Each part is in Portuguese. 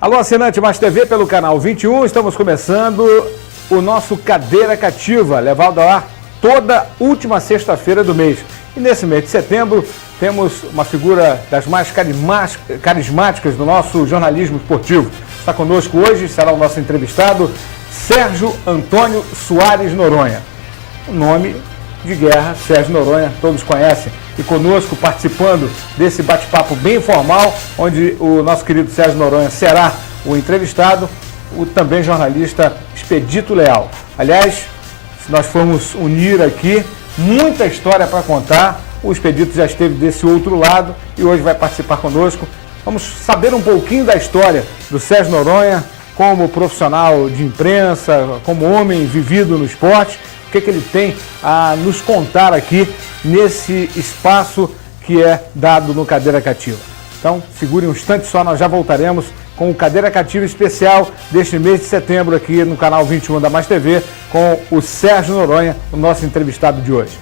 Alô, assinante Mais TV pelo canal 21, estamos começando o nosso Cadeira Cativa, levado ao ar toda última sexta-feira do mês. E nesse mês de setembro temos uma figura das mais carismáticas do nosso jornalismo esportivo. Está conosco hoje, será o nosso entrevistado, Sérgio Antônio Soares Noronha. O nome de guerra, Sérgio Noronha, todos conhecem. E conosco, participando desse bate-papo bem informal, onde o nosso querido Sérgio Noronha será o entrevistado, o também jornalista Expedito Leal. Aliás, se nós formos unir aqui, muita história para contar. O Expedito já esteve desse outro lado e hoje vai participar conosco. Vamos saber um pouquinho da história do Sérgio Noronha, como profissional de imprensa, como homem vivido no esporte, o que ele tem a nos contar aqui nesse espaço que é dado no Cadeira Cativa. Então, segure um instante só, nós já voltaremos com o Cadeira Cativa especial deste mês de setembro aqui no canal 21 da Mais TV, com o Sérgio Noronha, o nosso entrevistado de hoje.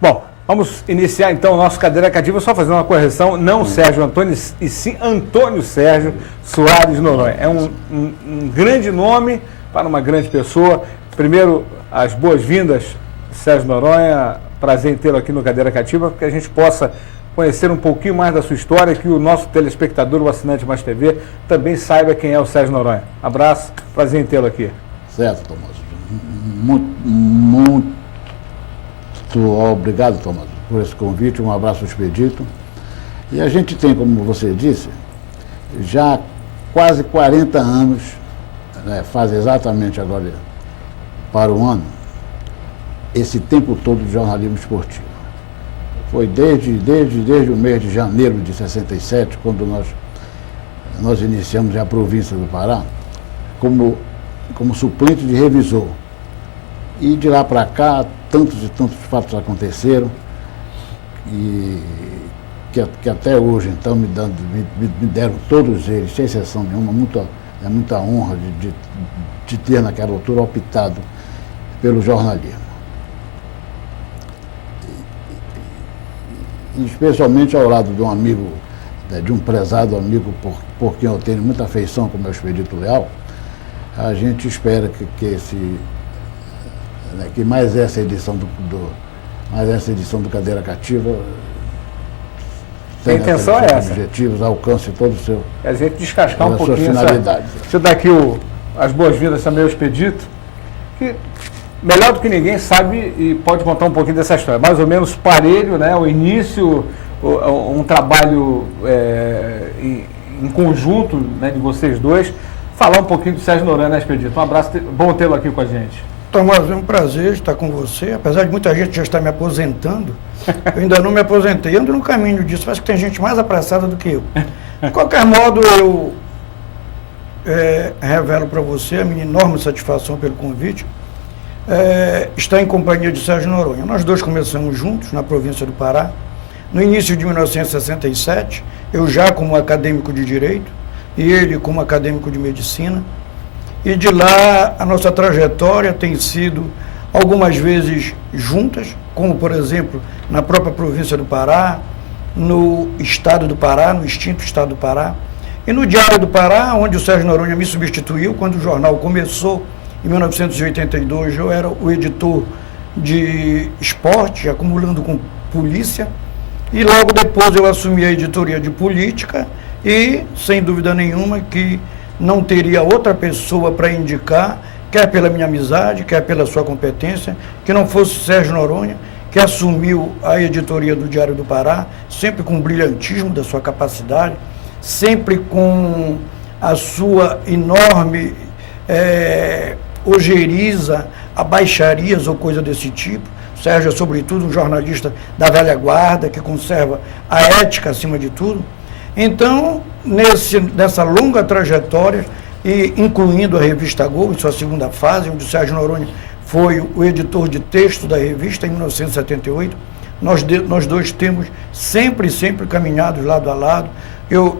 Bom, vamos iniciar então o nosso Cadeira Cativa, só fazendo uma correção, não Sérgio Antônio, e sim Antônio Sérgio Soares Noronha. É um grande nome para uma grande pessoa. Primeiro, as boas-vindas, Sérgio Noronha, prazer em tê-lo aqui no Cadeira Cativa, para que a gente possa conhecer um pouquinho mais da sua história, que o nosso telespectador, o assinante Mais TV, também saiba quem é o Sérgio Noronha. Abraço, prazer em tê-lo aqui. Certo, Tomás. Muito obrigado, Tomás, por esse convite. Um abraço ao Expedito. E a gente tem, como você disse, já quase 40 anos, faz exatamente agora para um ano, esse tempo todo de jornalismo esportivo. Foi desde o mês de janeiro de 67, quando nós iniciamos a província do Pará, como suplente de revisor. E de lá para cá, tantos e tantos fatos aconteceram, e que até hoje, então, me deram todos eles, sem exceção nenhuma, muita honra de ter naquela altura optado pelo jornalismo. E especialmente ao lado de um amigo, de um prezado amigo por quem eu tenho muita afeição, como é o Expedito Leal, a gente espera que mais essa edição do Cadeira Cativa a intenção é essa. Objetivos, alcance todo o seu. É a gente descascar um pouquinho finalidade. Deixa eu dar aqui as boas-vindas também ao Expedito, que melhor do que ninguém sabe e pode contar um pouquinho dessa história. Mais ou menos parelho, né? O início, um trabalho em conjunto, né, de vocês dois. Falar um pouquinho do Sérgio Noronha, né, Expedito? Um abraço, bom tê-lo aqui com a gente. Tomás, é um prazer estar com você, apesar de muita gente já estar me aposentando, eu ainda não me aposentei, ando no caminho disso, acho que tem gente mais apressada do que eu. De qualquer modo, eu revelo para você a minha enorme satisfação pelo convite, estar em companhia de Sérgio Noronha. Nós dois começamos juntos na província do Pará, no início de 1967, eu já como acadêmico de Direito, e ele como acadêmico de Medicina. E de lá a nossa trajetória tem sido algumas vezes juntas, como por exemplo na própria província do Pará, no estado do Pará, no extinto estado do Pará, e no Diário do Pará, onde o Sérgio Noronha me substituiu quando o jornal começou, em 1982, eu era o editor de esporte, acumulando com polícia, e logo depois eu assumi a editoria de política e, sem dúvida nenhuma, que não teria outra pessoa para indicar, quer pela minha amizade, quer pela sua competência, que não fosse Sérgio Noronha, que assumiu a editoria do Diário do Pará, sempre com o brilhantismo da sua capacidade, sempre com a sua enorme ojeriza a baixarias ou coisa desse tipo. Sérgio é, sobretudo, um jornalista da velha guarda, que conserva a ética acima de tudo. Então, nessa longa trajetória, e incluindo a revista Gol, em sua segunda fase, onde o Sérgio Noronha foi o editor de texto da revista em 1978, Nós dois temos sempre caminhado lado a lado. Eu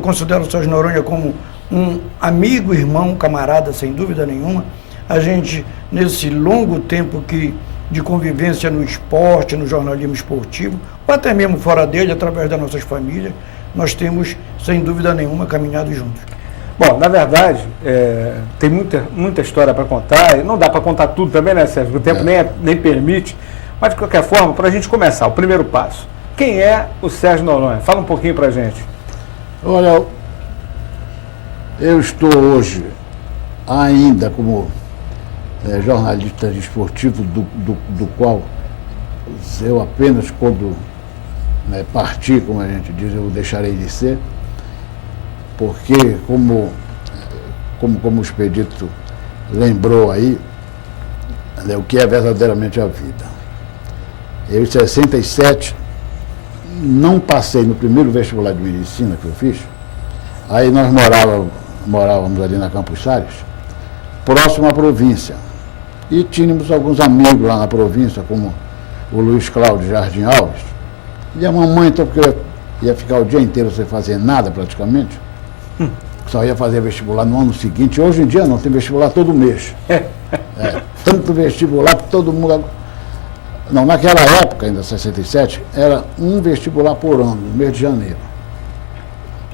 considero o Sérgio Noronha como um amigo, irmão, camarada, sem dúvida nenhuma. A gente, nesse longo tempo de convivência no esporte, no jornalismo esportivo, ou até mesmo fora dele, através das nossas famílias, nós temos, sem dúvida nenhuma, caminhado juntos. Bom, na verdade, tem muita história para contar, e não dá para contar tudo também, né, Sérgio? O tempo nem permite, mas de qualquer forma, para a gente começar, o primeiro passo. Quem é o Sérgio Noronha? Fala um pouquinho para a gente. Olha, eu estou hoje ainda como jornalista esportivo, do qual eu apenas quando partir, como a gente diz, eu deixarei de ser, porque como o Expedito lembrou aí, o que é verdadeiramente a vida. Eu, em 67, não passei no primeiro vestibular de medicina que eu fiz, aí nós morávamos ali na Campos Salles, próximo à província. E tínhamos alguns amigos lá na província, como o Luiz Cláudio Jardim Alves. E a mamãe, então, porque eu ia ficar o dia inteiro sem fazer nada praticamente, só ia fazer vestibular no ano seguinte. Hoje em dia não, tem vestibular todo mês. Tanto vestibular que todo mundo... Não, naquela época, ainda 67, era um vestibular por ano, no mês de janeiro.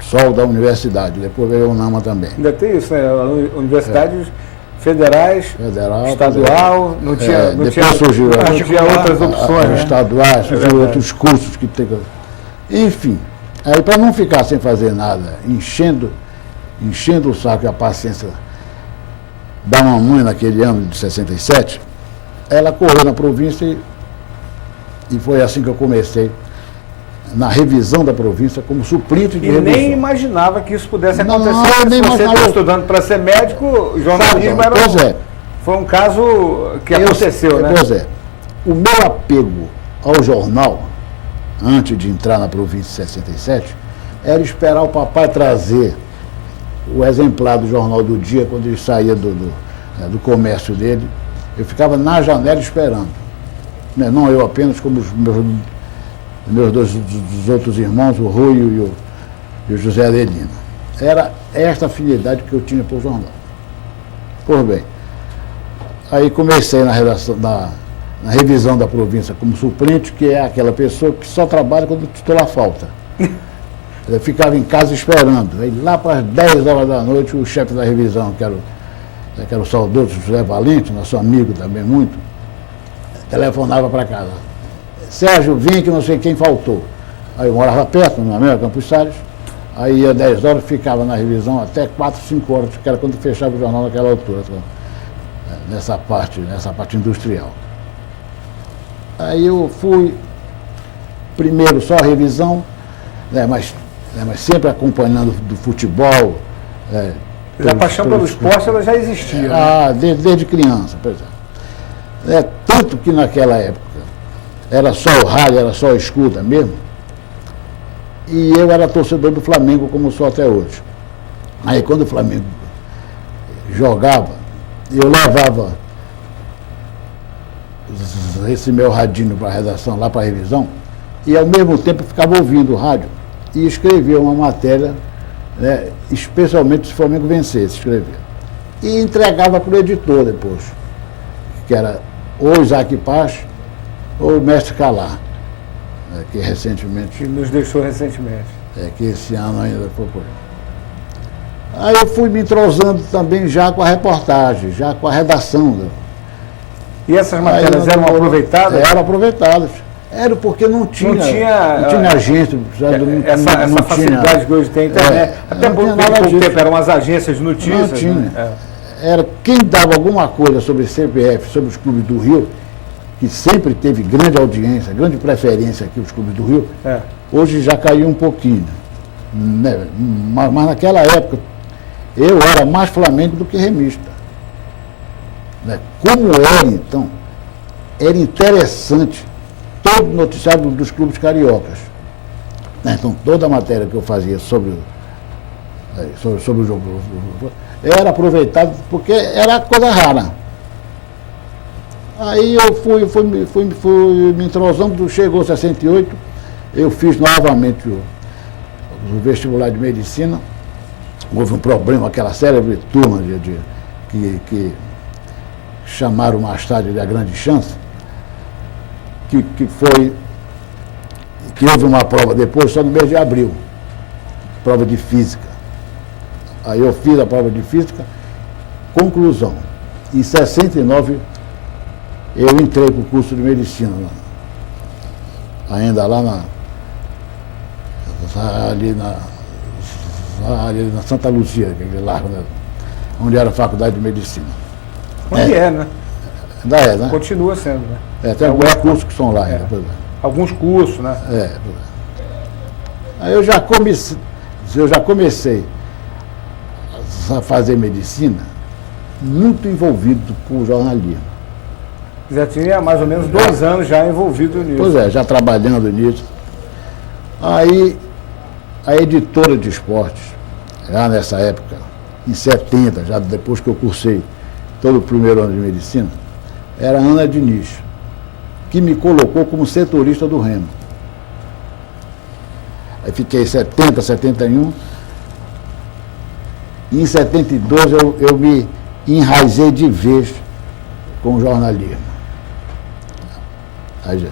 Só o da universidade, depois veio o UNAMA também. Ainda tem isso, né? Universidades federais, estadual, não tinha outras opções. Né? Estaduais, surgiram outros cursos que tem. Enfim, aí para não ficar sem fazer nada, enchendo o saco e a paciência da mamãe naquele ano de 67, ela correu na província e foi assim que eu comecei na revisão da província como suplente de revisão. E nem imaginava que isso pudesse acontecer. Se você está estudando para ser médico, jornalismo foi um caso que aconteceu, né? Pois é. O meu apego ao jornal, antes de entrar na província em 67, era esperar o papai trazer o exemplar do Jornal do Dia, quando ele saía do comércio dele. Eu ficava na janela esperando. Não eu apenas, como os meus dois outros irmãos, o Rui e o José Adelino. Era esta afinidade que eu tinha por jornal. Pois bem, aí comecei na revisão da província como suplente, que é aquela pessoa que só trabalha quando o titular falta. Eu ficava em casa esperando. Aí lá para as 10 horas da noite, o chefe da revisão, que era o saudoso José Valente, nosso amigo também muito, telefonava para casa. Sérgio, vim que não sei quem faltou. Aí eu morava perto, na mesma Campos Salles, aí ia 10 horas, ficava na revisão até 4, 5 horas, que era quando fechava o jornal naquela altura, nessa parte industrial. Aí eu fui, primeiro só a revisão, mas sempre acompanhando do futebol. A paixão pelo esporte ela já existia. Né? Desde criança, por exemplo. Tanto que naquela época era só o rádio, era só a escuta mesmo, e eu era torcedor do Flamengo, como sou até hoje. Aí quando o Flamengo jogava, eu levava esse meu radinho para a redação, lá para a revisão, e ao mesmo tempo ficava ouvindo o rádio e escrevia uma matéria, especialmente se o Flamengo vencesse, escrevia. E entregava para o editor depois, que era ou Isaac Paz ou o Mestre Calar, que recentemente... Que nos deixou recentemente. Que esse ano ainda foi por aí. Aí eu fui me entrosando também já com a reportagem, já com a redação. E essas matérias eram aproveitadas? Eram aproveitadas. Era porque não tinha agência. Essa facilidade que hoje tem internet. Até por pouco tempo eram as agências de notícias. Não tinha. Era quem dava alguma coisa sobre CBF, sobre os clubes do Rio, que sempre teve grande audiência, grande preferência aqui, os clubes do Rio, hoje já caiu um pouquinho. Né? Mas naquela época, eu era mais Flamengo do que remista. Né? Como era, então, era interessante todo o noticiário dos clubes cariocas. Né? Então, toda a matéria que eu fazia sobre o jogo era aproveitada porque era coisa rara. Aí eu fui me entrosando, chegou 68, eu fiz novamente o vestibular de medicina. Houve um problema, aquela célebre turma que chamaram mais tarde de A Grande Chance, que houve uma prova depois, só no mês de abril, prova de física. Aí eu fiz a prova de física, conclusão, em 69 eu entrei para o curso de medicina, ainda lá ali na Santa Luzia, aquele largo, né? Onde era a faculdade de medicina. Onde né? Ainda é, né? Continua sendo, né? Tem alguns cursos que são lá ainda. Alguns cursos, né? Aí eu já comecei a fazer medicina muito envolvido com o jornalismo. Já tinha mais ou menos 2 anos já envolvido nisso. Pois é, já trabalhando nisso. Aí a editora de esportes, já nessa época, em 70, já depois que eu cursei todo o primeiro ano de medicina, era a Ana Diniz, que me colocou como setorista do Remo. Aí fiquei 70, 71. E em 72 eu me enraizei de vez com o jornalismo. Aí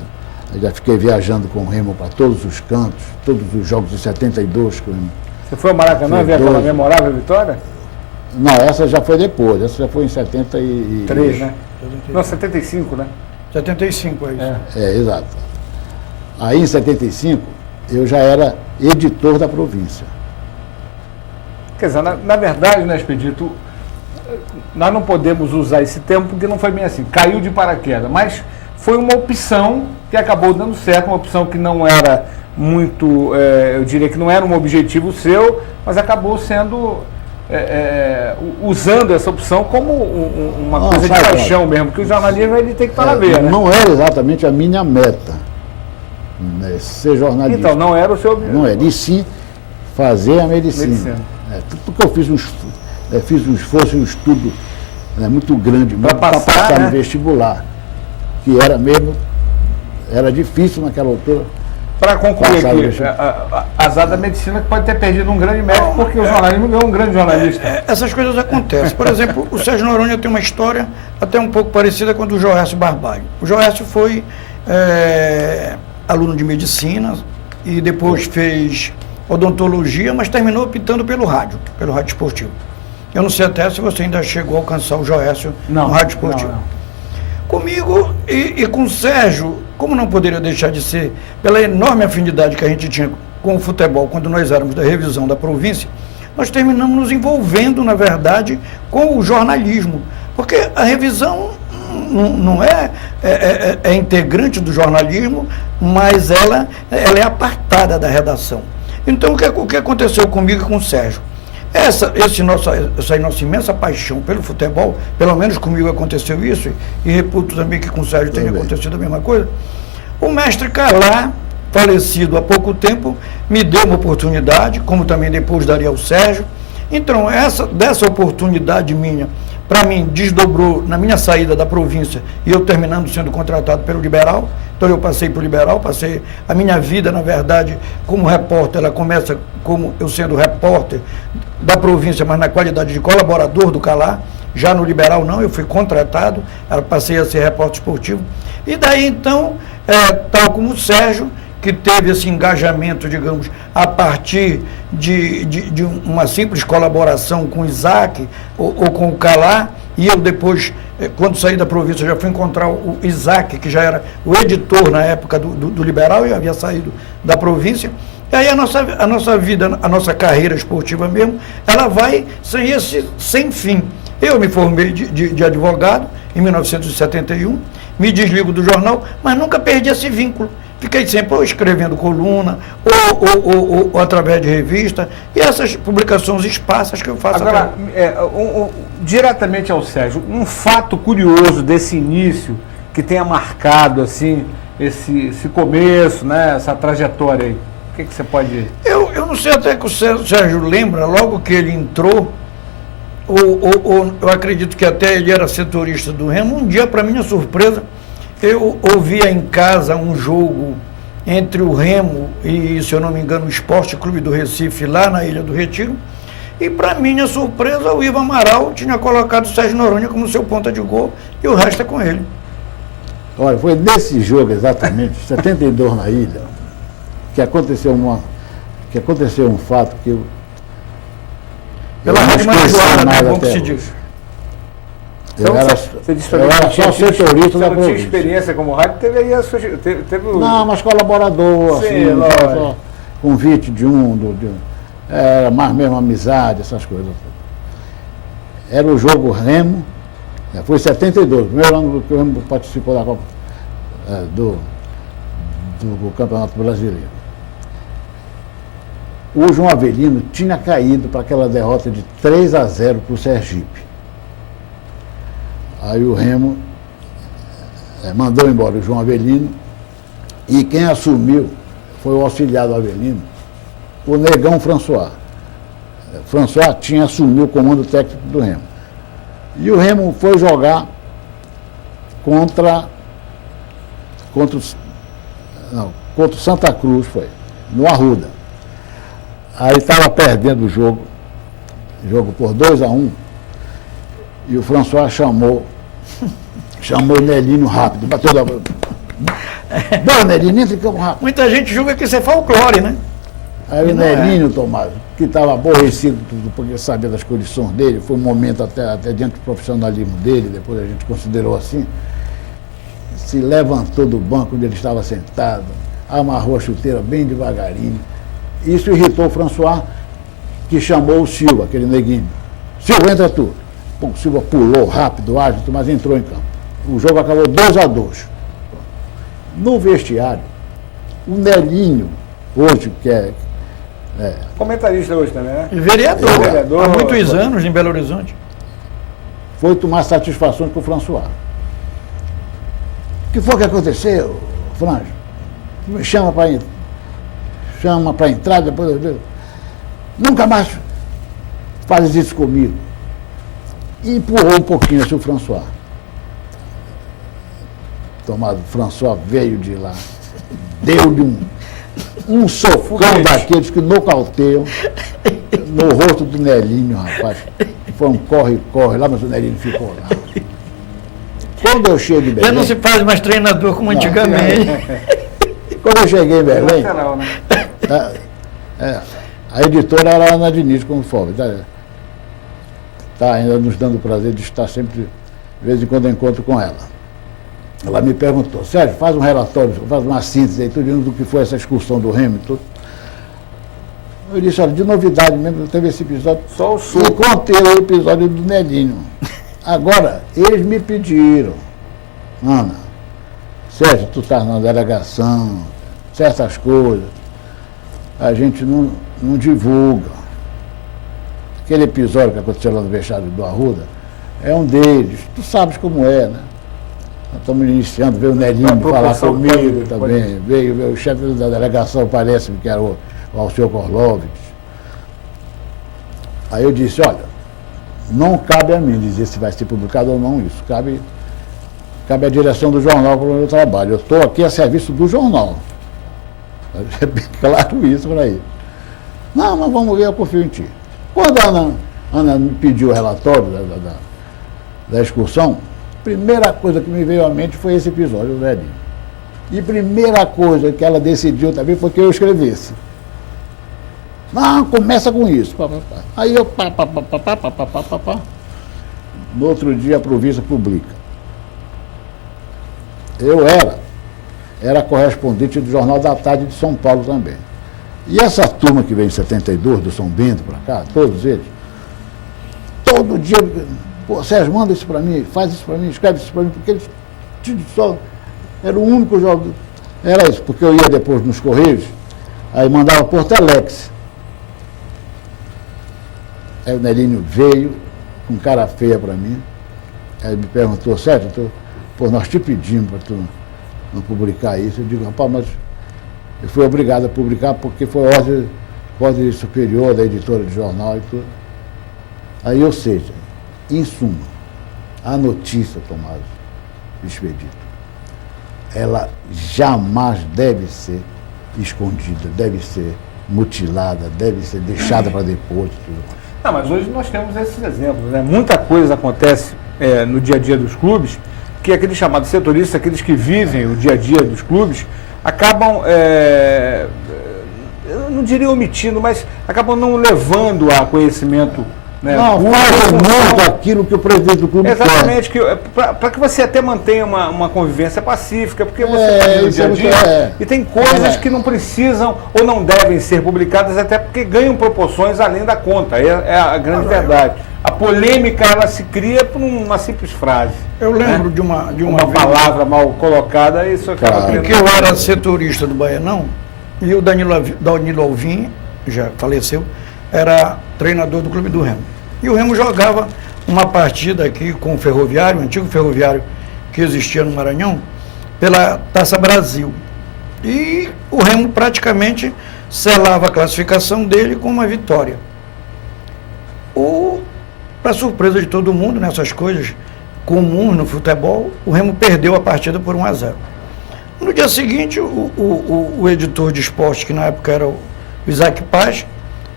já fiquei viajando com o Remo para todos os cantos, todos os jogos de 72. Você foi ao Maracanã ver aquela memorável vitória? Não, essa já foi depois, essa já foi em 73, né? Não, 75, né? 75, é isso. Exato. Aí em 75 eu já era editor da província. Quer dizer, na verdade, né, Expedito, nós não podemos usar esse termo porque não foi bem assim, caiu de paraquedas, mas foi uma opção que acabou dando certo, uma opção que não era muito, eu diria que não era um objetivo seu, mas acabou sendo, usando essa opção como uma coisa de paixão mesmo, porque o jornalismo ele tem que estar na veia, né? Não era exatamente a minha meta, né, ser jornalista. Então, não era o seu objetivo. Não era, e sim fazer a medicina. Porque eu fiz um esforço, um estudo muito grande para passar no vestibular, que era difícil naquela altura. Para concluir aqui, azar da medicina que pode ter perdido um grande médico porque o jornalismo ganhou um grande jornalista. Essas coisas acontecem. Por exemplo, o Sérgio Noronha tem uma história até um pouco parecida com a do Joércio Barbalho. O Joércio foi aluno de medicina e depois fez odontologia, mas terminou optando pelo rádio esportivo. Eu não sei até se você ainda chegou a alcançar o Joércio no rádio esportivo. Não. Comigo e com o Sérgio, como não poderia deixar de ser, pela enorme afinidade que a gente tinha com o futebol, quando nós éramos da revisão da província, nós terminamos nos envolvendo, na verdade, com o jornalismo. Porque a revisão não é integrante do jornalismo, mas ela é apartada da redação. Então, o que aconteceu comigo e com o Sérgio? Essa nossa imensa paixão pelo futebol, pelo menos comigo aconteceu isso, e reputo também que com o Sérgio tenha acontecido a mesma coisa. O mestre Calá, falecido há pouco tempo, me deu uma oportunidade, como também depois daria ao Sérgio. Então, dessa oportunidade minha, para mim, desdobrou na minha saída da província e eu terminando sendo contratado pelo Liberal. Então eu passei para o Liberal, passei a minha vida, na verdade, como repórter, ela começa como eu sendo repórter da província, mas na qualidade de colaborador do Calá. Já no Liberal não, eu fui contratado, passei a ser repórter esportivo. E daí então, tal como o Sérgio, que teve esse engajamento, digamos, a partir de uma simples colaboração com o Isaac ou com o Calá, e eu depois, quando saí da província, já fui encontrar o Isaac, que já era o editor na época do Liberal, e havia saído da província. E aí a nossa vida, a nossa carreira esportiva mesmo, ela vai sem fim. Eu me formei de advogado em 1971, me desligo do jornal, mas nunca perdi esse vínculo. Fiquei sempre ou escrevendo coluna, ou através de revista, e essas publicações esparsas que eu faço. Agora, diretamente ao Sérgio, um fato curioso desse início, que tenha marcado assim, esse começo, né, essa trajetória aí, o que você pode... Eu não sei até que o Sérgio lembra, logo que ele entrou, eu acredito que até ele era setorista do Remo. Um dia, para minha surpresa, eu ouvia em casa um jogo entre o Remo e, se eu não me engano, o Esporte Clube do Recife, lá na Ilha do Retiro. E, para minha surpresa, o Ivo Amaral tinha colocado o Sérgio Noronha como seu ponta de gol e o resto é com ele. Olha, foi nesse jogo exatamente, 72 na Ilha, que aconteceu um fato que eu Pela Rádio Marajoara, né? Bom que se hoje. diz. Então, Eu era só setorista da província. Você não tinha província. experiência como rádio, teve aí a sua... Teve o... Não, mas colaborador, Sim, assim, lógico. só convite de era mais mesmo amizade, essas coisas. Era o jogo Remo, foi em 72, primeiro ano que o Remo participou da Copa, do Campeonato Brasileiro. O João Avelino tinha caído para aquela derrota de 3-0 para o Sergipe. Aí o Remo mandou embora o João Avelino e quem assumiu foi o auxiliar do Avelino, o Negão François. François tinha assumido o comando técnico do Remo. E o Remo foi jogar contra o Santa Cruz, no Arruda. Aí estava perdendo o jogo por 2-1, e o François chamou o Nelinho rápido, bateu da... Bora, Nelinho, entra em campo rápido. Muita gente julga que isso é folclore, né? Aí o Nelinho, Tomás, que estava aborrecido porque sabia das condições dele, foi um momento até diante do profissionalismo dele, depois a gente considerou assim, se levantou do banco onde ele estava sentado, amarrou a chuteira bem devagarinho. Isso irritou o François, que chamou o Silva, aquele neguinho. Silva, entra tu. Bom, o Silva pulou rápido, ágil, mas entrou em campo. O jogo acabou 2-2. No vestiário, o Nelinho, hoje, que é Comentarista hoje também, né? E vereador, vereador, há muitos anos em Belo Horizonte. foi tomar satisfações com o François. O que foi que aconteceu, Franjo? Me chama para entrar, depois eu... Nunca mais fazes isso comigo. E empurrou um pouquinho assim o François. Tomado, o François veio de lá, deu-lhe um socão daqueles que nocauteiam no rosto do Nelinho, rapaz. Foi um corre-corre lá, mas o Nelinho ficou lá. Quando eu chego em Belém... Já não se faz mais treinador como antigamente. Quando eu cheguei em Belém, Lateral, né? a editora era a Ana Diniz, como foi. Está ainda nos dando o prazer de estar sempre, de vez em quando eu encontro com ela. Ela me perguntou, Sérgio, faz um relatório, faz uma síntese aí, tudo do que foi essa excursão do Remo e tudo. Eu disse, olha, de novidade mesmo, teve esse episódio. Só o sul. E contei o episódio do Nelinho. Agora, eles me pediram, Ana, Sérgio, tu estás na delegação, certas coisas, a gente não divulga. Aquele episódio que aconteceu lá no vestiário do Arruda é um deles. Tu sabes como é, né? Nós estamos iniciando, veio o Nelinho falar comigo também. Veio o chefe da delegação, parece-me que era o Alceu Korlovich. Aí eu disse, olha, não cabe a mim dizer se vai ser publicado ou não isso. Cabe à direção do jornal para o meu trabalho. Eu estou aqui a serviço do jornal. É bem claro isso para ele. Não, mas vamos ver, eu confio em ti. Quando a Ana me pediu o relatório da excursão, a primeira coisa que me veio à mente foi esse episódio, velho. E a primeira coisa que ela decidiu também foi que eu escrevesse. Não, começa com isso. Aí eu No outro dia a província publica. Eu era correspondente do Jornal da Tarde de São Paulo também. E essa turma que veio em 72, do São Bento para cá, todos eles, todo dia, pô, Sérgio, manda isso para mim, faz isso para mim, escreve isso para mim, porque eles só era o único jogo. Era isso, porque eu ia depois nos Correios, aí mandava por telex. Aí o Nelinho veio com cara feia para mim, aí me perguntou, Sérgio, nós te pedimos para tu não publicar isso. Eu digo, rapaz, mas eu fui obrigado a publicar porque foi ordem superior da editora de jornal e tudo. Aí, ou seja, Em suma, a notícia, Tomás Expedito, ela jamais deve ser escondida, deve ser mutilada, deve ser deixada para depois. Não, mas hoje nós temos esses exemplos, né? Muita coisa acontece no dia a dia dos clubes, que aqueles chamados setoristas, aqueles que vivem o dia a dia dos clubes, acabam, eu não diria omitindo, mas acabam não levando a conhecimento. Né? Não, faz muito aquilo que o presidente do clube exatamente, para que você até mantenha uma convivência pacífica, porque você está no dia a dia e tem coisas que não precisam ou não devem ser publicadas, até porque ganham proporções além da conta, é a grande verdade. A polêmica, ela se cria por uma simples frase. Eu lembro, né? de uma palavra mal colocada, isso acaba porque eu era setorista do Baianão, e o Danilo Alvim, já faleceu, era treinador do Clube do Remo. E o Remo jogava uma partida aqui com o Ferroviário, o antigo Ferroviário que existia no Maranhão, pela Taça Brasil. E o Remo praticamente selava a classificação dele com uma vitória. Para surpresa de todo mundo, nessas coisas comuns no futebol, o Remo perdeu a partida por 1-0. No dia seguinte, o editor de esporte, que na época era o Isaac Paz,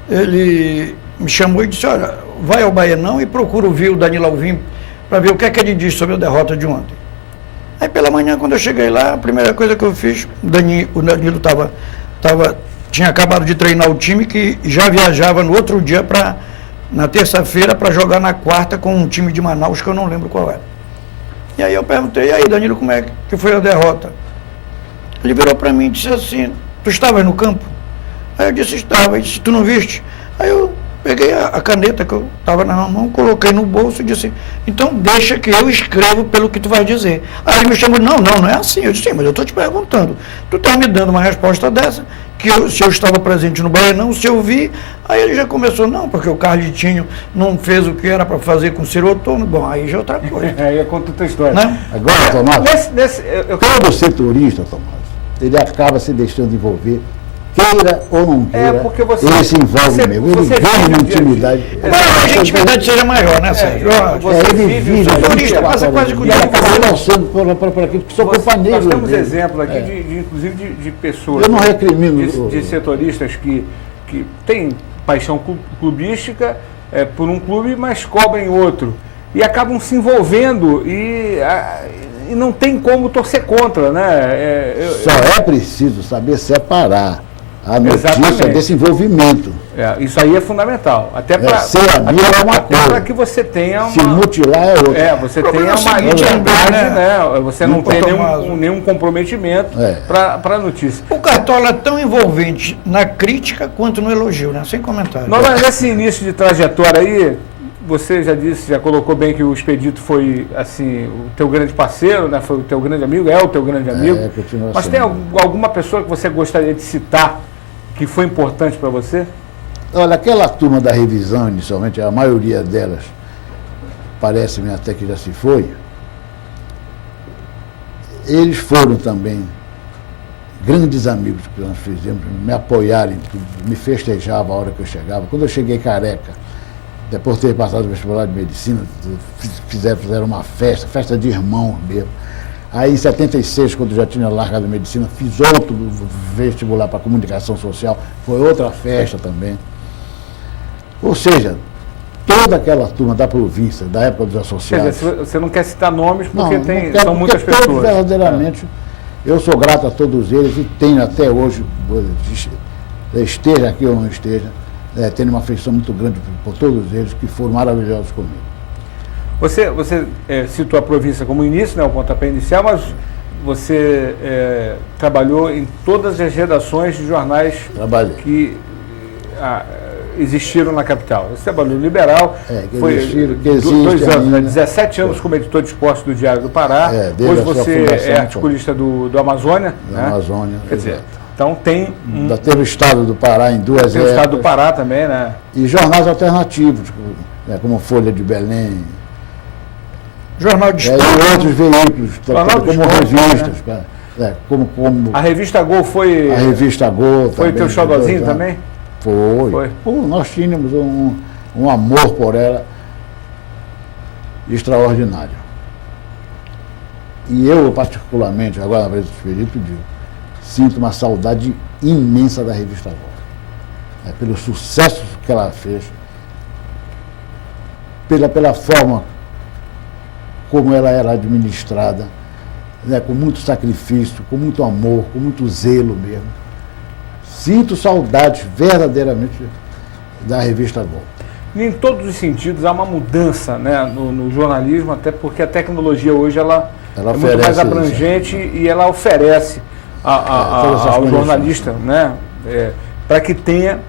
ele me chamou e disse, olha, vai ao Baianão e procura ouvir o Danilo Alvim para ver o que é que ele diz sobre a derrota de ontem. Aí pela manhã, quando eu cheguei lá, a primeira coisa que eu fiz, o Danilo tinha acabado de treinar o time que já viajava no outro dia na terça-feira para jogar na quarta com um time de Manaus que eu não lembro qual era. E aí eu perguntei, e aí Danilo, como é que foi a derrota? Ele virou para mim e disse assim, tu estavas no campo? Aí eu disse, estava. Ele disse, tu não viste? Aí eu peguei a caneta que eu estava na mão, coloquei no bolso e disse, então deixa que eu escrevo pelo que tu vai dizer. Aí ele me chamou, não é assim. Eu disse, sim, mas eu estou te perguntando. Tu está me dando uma resposta dessa, se eu estava presente no Baianão, se eu vi. Aí ele já começou, não, porque o Carlitinho não fez o que era para fazer com o Cirotone. Bom, aí já é outra coisa. Aí conta outra história. Né? Agora, Tomás, todo setorista, Tomás, ele acaba se deixando envolver, queira ou não queira, ele se envolve mesmo, ele vive na intimidade. Mas a intimidade seja maior, né, Sérgio? Ele vive, o turista passa quase com o dia. Ele acaba lançando por aquilo que sou companheiro. Nós temos exemplo aqui, inclusive, de pessoas. Eu não recrimino. De setoristas que têm paixão clubística por um clube, mas cobrem outro. E acabam se envolvendo e não tem como torcer contra, né? Só é preciso saber separar a notícia desse envolvimento. Isso aí é fundamental. Até para ser amigo é uma coisa. Para que você tenha uma... Se mutilar é outra. Você tenha uma liberdade, né? Você não tem nenhum comprometimento para a notícia. O Cartola é tão envolvente na crítica quanto no elogio, né? Sem comentário. Mas nesse início de trajetória aí, você já colocou bem que o Expedito foi, assim, o teu grande parceiro, né? Foi o teu grande amigo, é o teu grande amigo. Mas tem alguma pessoa que você gostaria de citar que foi importante para você? Olha, aquela turma da revisão, inicialmente, a maioria delas, parece-me até que já se foi, eles foram também grandes amigos que nós fizemos, me apoiaram em tudo, me festejavam a hora que eu chegava. Quando eu cheguei careca, depois de ter passado o vestibular de medicina, fizeram uma festa de irmãos mesmo. Aí em 76, quando eu já tinha largado a medicina, fiz outro vestibular para comunicação social, foi outra festa também. Ou seja, toda aquela turma da província, da época dos associados. Quer dizer, você não quer citar nomes porque são muitas pessoas. Todos, verdadeiramente, eu sou grato a todos eles e tenho até hoje, esteja aqui ou não esteja, tenho uma afeição muito grande por todos eles que foram maravilhosos comigo. Você citou a província como início, né, o pontapé inicial, mas você trabalhou em todas as redações de jornais que existiram na capital. Você trabalhou no Liberal, foi 2 anos, né, 17 anos como editor de esporte do Diário do Pará. Hoje você é articulista do Amazônia. Da Amazônia, quer dizer, então tem... Ainda teve o Estado do Pará em 2 épocas. Tem o Estado do Pará também, né? E jornais alternativos, como Folha de Belém. Jornal de Esporte. E outros veículos, como revistas. Né? A Revista Gol foi... A Revista Gol foi teu xodózinho também? Foi. Pô, nós tínhamos um amor por ela. extraordinário. E eu, particularmente, agora na presença do Expedito, digo, sinto uma saudade imensa da revista Agora. Pelo sucesso que ela fez, pela forma como ela era administrada, né, com muito sacrifício, com muito amor, com muito zelo mesmo. Sinto saudades verdadeiramente da revista Agora. Em todos os sentidos há uma mudança, né, no jornalismo, até porque a tecnologia hoje ela é muito mais abrangente e ela oferece ao jornalista, né, para que tenha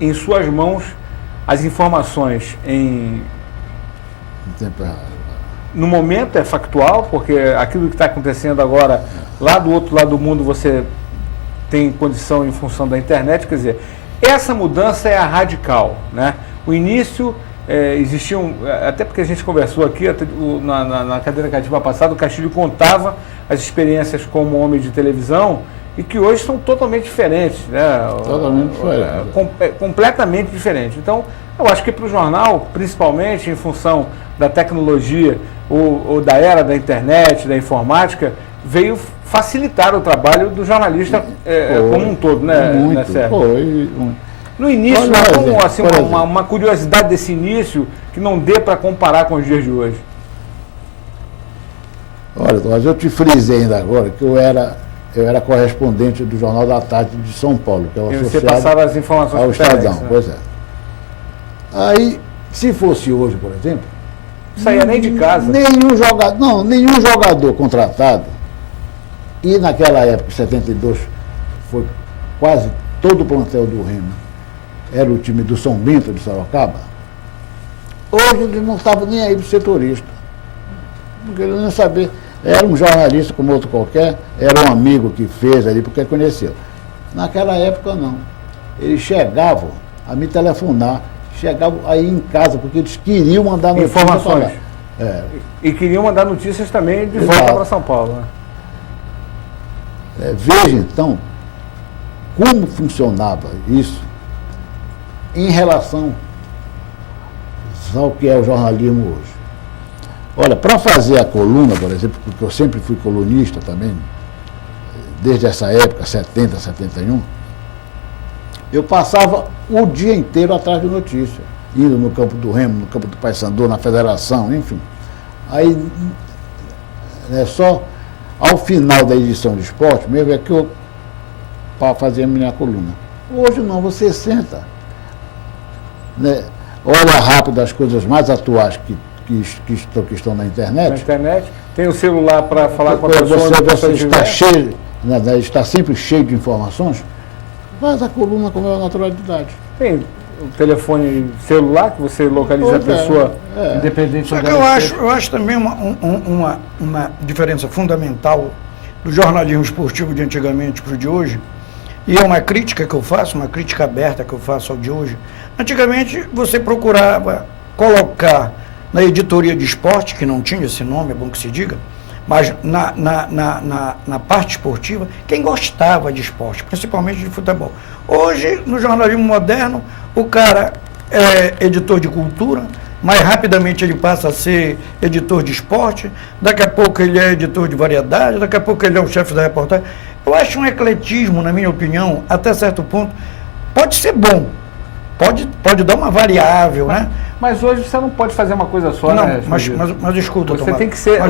em suas mãos as informações no momento é factual, porque aquilo que está acontecendo agora, lá do outro lado do mundo, você tem condição em função da internet, quer dizer, essa mudança é a radical, né? O início, existiam, até porque a gente conversou aqui, na cadeira cativa passada, o Castilho contava as experiências como homem de televisão, e que hoje são totalmente diferentes, né? Totalmente diferentes. Completamente diferentes. Então, eu acho que para o jornal, principalmente em função da tecnologia ou da era da internet, da informática, veio facilitar o trabalho do jornalista como um todo, né, muito, Sérgio? No início, assim, uma curiosidade desse início que não dê para comparar com os dias de hoje. Olha, mas eu te frisei ainda agora que eu era correspondente do Jornal da Tarde de São Paulo, que é o associado você passava as informações ao Estadão, né? Pois é. Aí, se fosse hoje, por exemplo, não saía nem de casa. Nenhum jogador contratado, e naquela época, em 72, foi quase todo o plantel do Remo, era o time do São Bento de Sorocaba. Hoje ele não estava nem aí para o setorista, porque ele não sabia. Era um jornalista como outro qualquer, era um amigo que fez ali porque conheceu. Naquela época não. Eles chegavam a me telefonar, chegavam aí em casa, porque eles queriam mandar notícias. Informações. E queriam mandar notícias também de volta para São Paulo. Né? Veja então como funcionava isso em relação ao que é o jornalismo hoje. Olha, para fazer a coluna, por exemplo, porque eu sempre fui colunista também, desde essa época, 70, 71, eu passava o dia inteiro atrás de notícia, indo no campo do Remo, no campo do Paysandu, na federação, enfim. Aí, só ao final da edição de esporte, mesmo é que eu para fazer a minha coluna. Hoje não, você senta, né, olha rápido as coisas mais atuais que estão na internet. Na internet, tem o celular para falar com a pessoa. Você está sempre cheio de informações, faz a coluna com a maior naturalidade. Tem o telefone celular, que você localiza a pessoa independente. Só que eu acho também uma diferença fundamental do jornalismo esportivo de antigamente para o de hoje, e é uma crítica que eu faço, uma crítica aberta que eu faço ao de hoje. Antigamente você procurava colocar na editoria de esporte, que não tinha esse nome, é bom que se diga, mas na parte esportiva, quem gostava de esporte, principalmente de futebol. Hoje, no jornalismo moderno, o cara é editor de cultura, mais rapidamente ele passa a ser editor de esporte, daqui a pouco ele é editor de variedade, daqui a pouco ele é o chefe da reportagem. Eu acho um ecletismo, na minha opinião, até certo ponto, pode ser bom, pode dar uma variável, né? Mas hoje você não pode fazer uma coisa só, não, né? Mas escuta, você Tomás, tem que ser.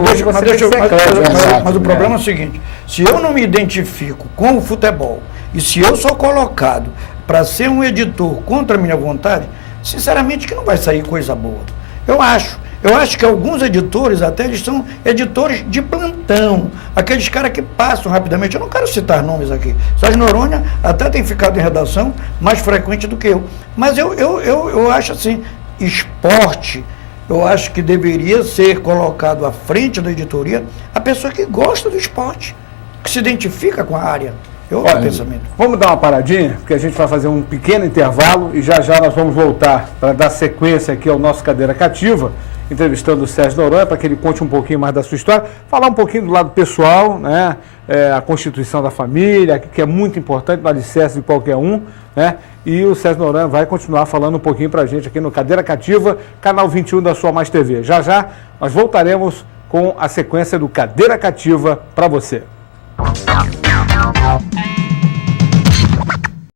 Mas o problema é o seguinte: se eu não me identifico com o futebol e se eu sou colocado para ser um editor contra a minha vontade, sinceramente que não vai sair coisa boa. Eu acho que alguns editores até eles são editores de plantão, aqueles caras que passam rapidamente. Eu não quero citar nomes aqui. Sérgio Noronha até tem ficado em redação mais frequente do que eu. Mas eu acho assim, esporte, eu acho que deveria ser colocado à frente da editoria a pessoa que gosta do esporte, que se identifica com a área. Pensamento. Vamos dar uma paradinha, porque a gente vai fazer um pequeno intervalo e já nós vamos voltar para dar sequência aqui ao nosso Cadeira Cativa. entrevistando o Sérgio Noronha para que ele conte um pouquinho mais da sua história, falar um pouquinho do lado pessoal, né? A constituição da família, que é muito importante no alicerce de qualquer um, né? E o Sérgio Noronha vai continuar falando um pouquinho para a gente aqui no Cadeira Cativa, canal 21 da Sua Mais TV. Já já nós voltaremos com a sequência do Cadeira Cativa para você.